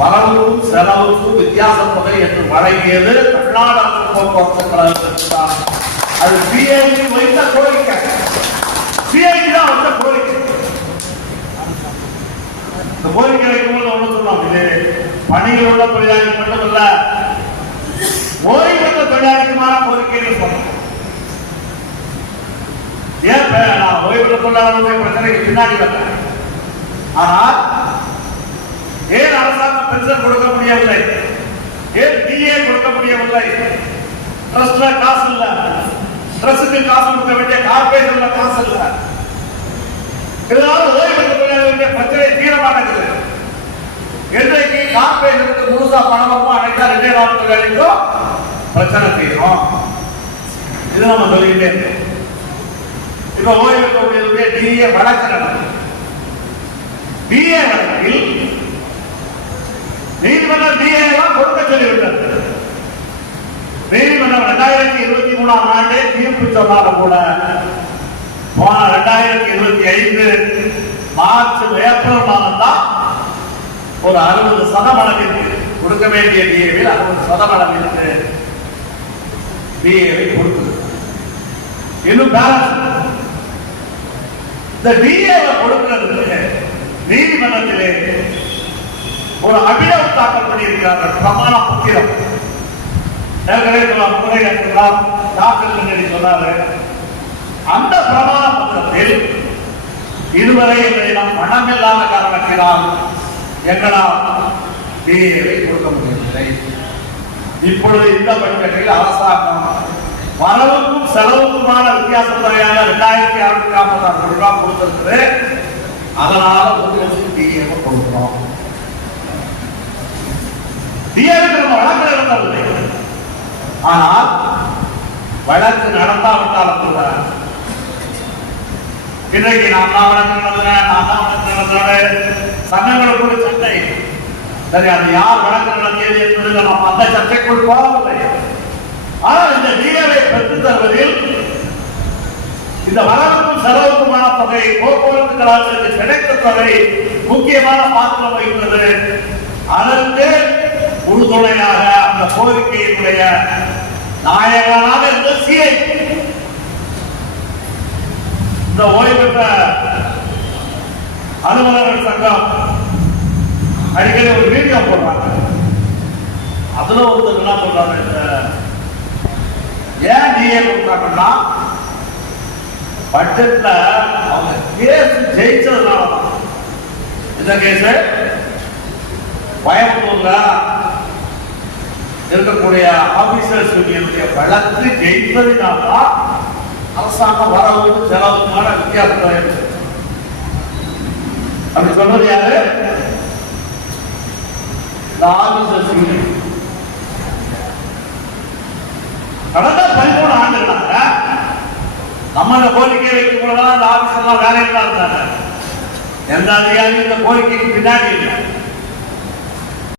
வரவுக்கும் செலவுக்கும் வித்தியாச தொகை என்று வழங்கியது தமிழ்நாடு அரசு போக்குவரத்து கழகத்திற்குதான். அது சிஐடி வைத்த கோரிக்கை, சிஐடி தான் வைத்த கோரிக்கை. இந்த கோரிக்கை வைக்கும்போது ஒன்று சொன்னோம், இது பணியில் உள்ள தொழிலாளி மட்டுமல்ல, ஓய்வு பெற்ற தொழிலாளிக்குமான கோரிக்கைன்னு சொன்னோம். ஏன் நான் ஓய்வு பெற்ற தொழிலாளர்களுடைய பிரச்சனைக்கு பின்னாடி வந்தேன். ஆனால் ஏன் அரசாங்கம் பென்ஷன் கொடுக்க முடியவில்லை, ஏன் டிஏ கொடுக்க முடியவில்லை, ட்ரஸ்ட்ல காசு இல்ல, ட்ரஸ்டுக்கு காசு கொடுக்க வேண்டிய கார்பரேஷன்ல காசு இல்ல, இதனால ஓய்வு பெற்ற தொழிலாளர்களுடைய பிரச்சனை தீரமானது. என்றைக்கு கார்பரேஷனுக்கு முழுசா பணமும் அனைத்தா ரிட்டையர் ஆன தொழிலாளிக்கும் பிரச்சனை தீரும். இது நம்ம சொல்லிக்கிட்டே இருக்கோம். இப்ப ஓய்வு பெற்ற தொழிலாளர்களுடைய டிஏ வழக்கு நடக்கும். டிஏ வழக்கில் நீதிமன்றம் டிஏ கொடுக்க சொல்லிவிட்டது. நீதிமன்றம் 2023ஆம் ஆண்டே தீர்ப்பு சொன்னாலும் கூட 2025 மார்ச் ஏப்ரல் மாதம் தான் ஒரு 60% அளவிற்கு கொடுக்க வேண்டிய டிஏவில் 60% அளவிற்கு டிஏவை கொடுத்தது. இன்னும் பேலன்ஸ் இந்த டிஏவை கொடுக்கிறதுக்கு நீதிமன்றத்திலே ஒரு அபிநவ் தாக்கல் பண்ணியிருக்கிறார்கள். பிரமாண பத்திரம் தாக்கல் பண்ணி சொன்னார்கள். அந்த பிரமாண பத்திரத்தில் இதுவரை எங்களிடம் பணம் இல்லாத காரணத்தினால் எங்களால் டிஏவை கொடுக்க முடியவில்லை. இப்பொழுது இந்த பட்ஜெட்டில் அரசாங்கம் வரவுக்கும் செலவுக்குமான வித்தியாசம் தொகையான 2650 ரூபாய் கொடுத்திருக்கிறது. அதனால உங்களுக்கு டிஏ கொடுக்கிறோம். வழக்கு நடந்தவில்லை. ஆனால் வழக்கு நடந்தாவிட்டாலும் கூட இன்றைக்கு நான் தான் வழக்கு நடத்தினேன், சங்கங்களுக்குள்ள சண்டை. சரி, அது யார் வழக்கு நடத்தியது என்பது நம்ம அந்த சர்ச்சைக்குள் போகவில்லை. ஆனால் இந்த டிஏவை பெற்றுத் தருவதில் இந்த வரவுக்கும் செலவுக்குமான தொகை, போக்குவரத்து கழகத்திற்கு கிடைத்த தொகை முக்கியமான பாத்திரம் வகிக்கிறது. அதற்கு உறுதுணையாக அந்த கோரிக்கையினுடைய நாயகனாக இருந்த சிஐ, இந்த ஓய்வு பெற்ற அலுவலர்கள் சங்கம் அடிக்கடி ஒரு வீடியோ போடுறாங்க. அதுல ஒருத்தர் என்ன சொல்றாங்க, ஏன் டிஏ கொடுத்தாங்கன்னா பட்ஜெட்ல அவங்க கேஸ் ஜெயிச்சதுனாலதான். இந்த கேஸ் கோயம்புத்தூர்ல இருக்கக்கூடிய ஆபீசர்ஸ் யூனியனுடைய வழக்கு ஜெயித்ததினால்தான் அரசாங்கம் வரவுக்கு செலவுக்கான வித்தியாசம் இருக்கு. அப்படி சொல்றது யாரு? இந்த ஆபீசர்ஸ் யூனியன். கடந்த 13 ஆண்டுகளாக நம்ம இந்த கோரிக்கை வைக்கும் போதுதான் இந்த ஆபீசர்லாம் வேலையில் தான் இருந்தாங்க. எந்த அதிகாரியும் இந்த கோரிக்கைக்கு பின்னாடி இல்லை.